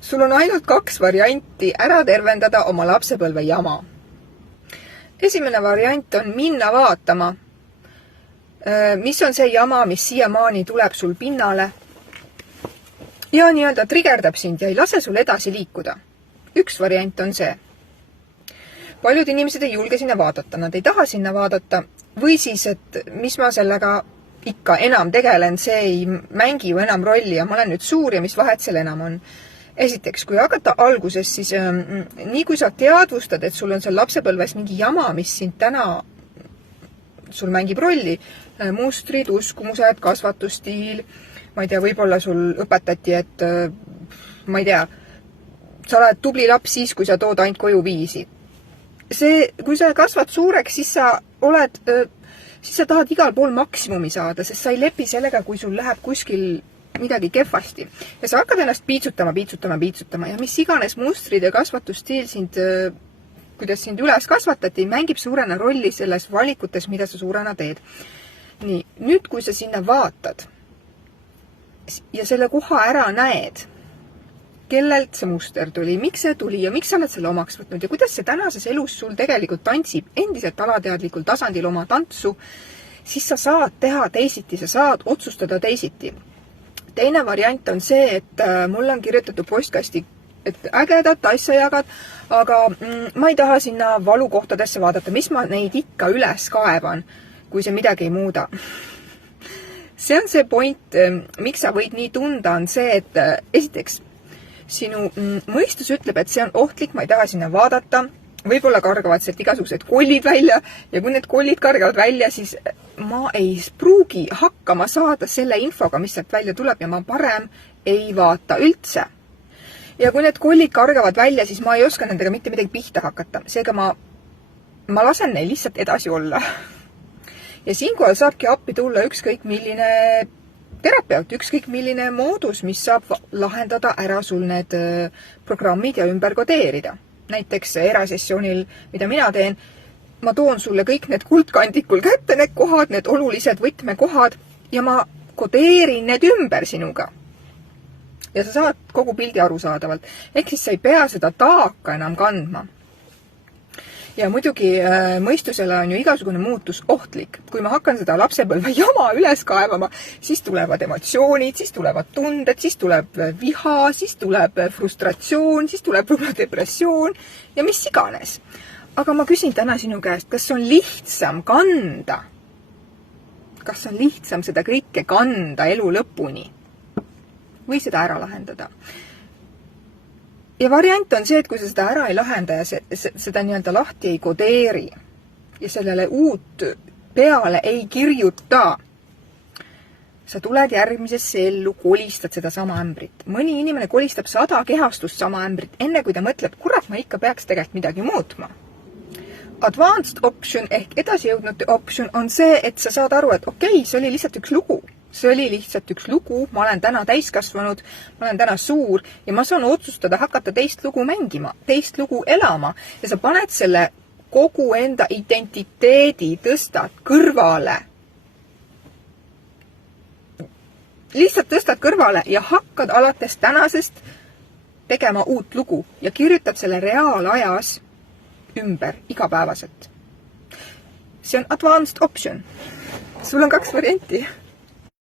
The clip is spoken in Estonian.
Sul on ainult 2 varianti ära tervendada oma lapsepõlve jama. Esimene variant on minna vaatama, mis on see jama, mis siiamaani tuleb sul pinnale ja nii-öelda trigerdab sind ja ei lase sul edasi liikuda. Üks variant on see. Paljud inimesed ei julge sinna vaadata, nad ei taha sinna vaadata või siis, et mis ma sellega ikka enam tegelen, see ei mängi ju enam rolli ja ma olen nüüd suur ja mis vahet seal enam on. Esiteks, kui hakata alguses, siis nii kui sa teadvustad, et sul on seal lapsepõlves mingi jama, mis sind täna sul mängib rolli, mustrid, uskumused, kasvatusstiil, ma ei tea, võib-olla sul õpetati, et ma ei tea, sa oled tubli laps siis, kui sa tood ainult koju 5. Kui sa kasvad suureks, siis sa tahad igal pool maksimumi saada, sest sa ei lepi sellega, kui sul läheb kuskil midagi kehvasti. Ja sa hakkad ennast piitsutama ja mis iganes mustrid ja kasvatusstiil kuidas sind üles kasvatati, mängib suurena rolli selles valikutes, mida sa suurena teed. Nii, nüüd kui sa sinna vaatad ja selle koha ära näed, kellelt see muster tuli, miks see tuli ja miks sa oled selle omaks võtnud ja kuidas see tänases elus sul tegelikult tantsib endiselt alateadlikul tasandil oma tantsu, siis sa saad teha teisiti, sa saad otsustada teisiti. Teine variant on see, et mul on kirjutatud postkasti, et ägedat asja jagad, aga ma ei taha sinna valukohtadesse vaadata, mis ma neid ikka üles kaevan, kui see midagi ei muuda. See on see point, miks sa võid nii tunda, on see, et esiteks, sinu mõistus ütleb, et see on ohtlik, ma ei taha sinna vaadata, võib-olla kargavad sealt igasugused kollid välja ja kui need kollid kargavad välja, siis ma ei pruugi hakkama saada selle infoga, mis sealt välja tuleb ja ma parem ei vaata üldse. Ja kui need kollid kargavad välja, siis ma ei oska nendega mitte midagi pihta hakata. Seega ma lasen neil lihtsalt edasi olla. Ja siinkohal saabki appi tulla ükskõik milline terapeut, ükskõik milline moodus, mis saab lahendada ära sul need programmid ja ümber kodeerida. Näiteks erasessioonil, mida mina teen, ma toon sulle kõik need kuldkandikul kätte, need kohad, need olulised võtmekohad ja ma kodeerin need ümber sinuga. Ja sa saad kogu pildi arusaadavalt. Ehk siis sa ei pea seda taaka enam kandma. Ja muidugi mõistusele on ju igasugune muutus ohtlik. Kui ma hakkan seda lapsepõlve jama üles kaevama, siis tulevad emotsioonid, siis tulevad tunded, siis tuleb viha, siis tuleb frustratsioon, siis tuleb võib-olla depressioon ja mis iganes. Aga ma küsin täna sinu käest, kas on lihtsam kanda? Kas on lihtsam seda kõike kanda elu lõpuni? Või seda ära lahendada? Ja variant on see, et kui sa seda ära ei lahenda ja seda nii-öelda lahti ei kodeeri ja sellele uut peale ei kirjuta, sa tuled järgmisesse ellu, kolistad seda sama ämbrit. Mõni inimene kolistab 100 kehastust sama ämbrit, enne kui ta mõtleb, kurat, ma ikka peaks tegelikult midagi muutma. Advanced option ehk edasijõudnute option on see, et sa saad aru, et okei, see oli lihtsalt üks lugu. See oli lihtsalt üks lugu, ma olen täna täiskasvanud, ma olen täna suur ja ma saan otsustada hakata teist lugu mängima, teist lugu elama ja sa paned selle kogu enda identiteedi tõstad kõrvale. Lihtsalt tõstad kõrvale ja hakkad alates tänasest tegema uut lugu ja kirjutad selle reaalajas ümber igapäevaselt. See on advanced option. Sul on 2 varianti.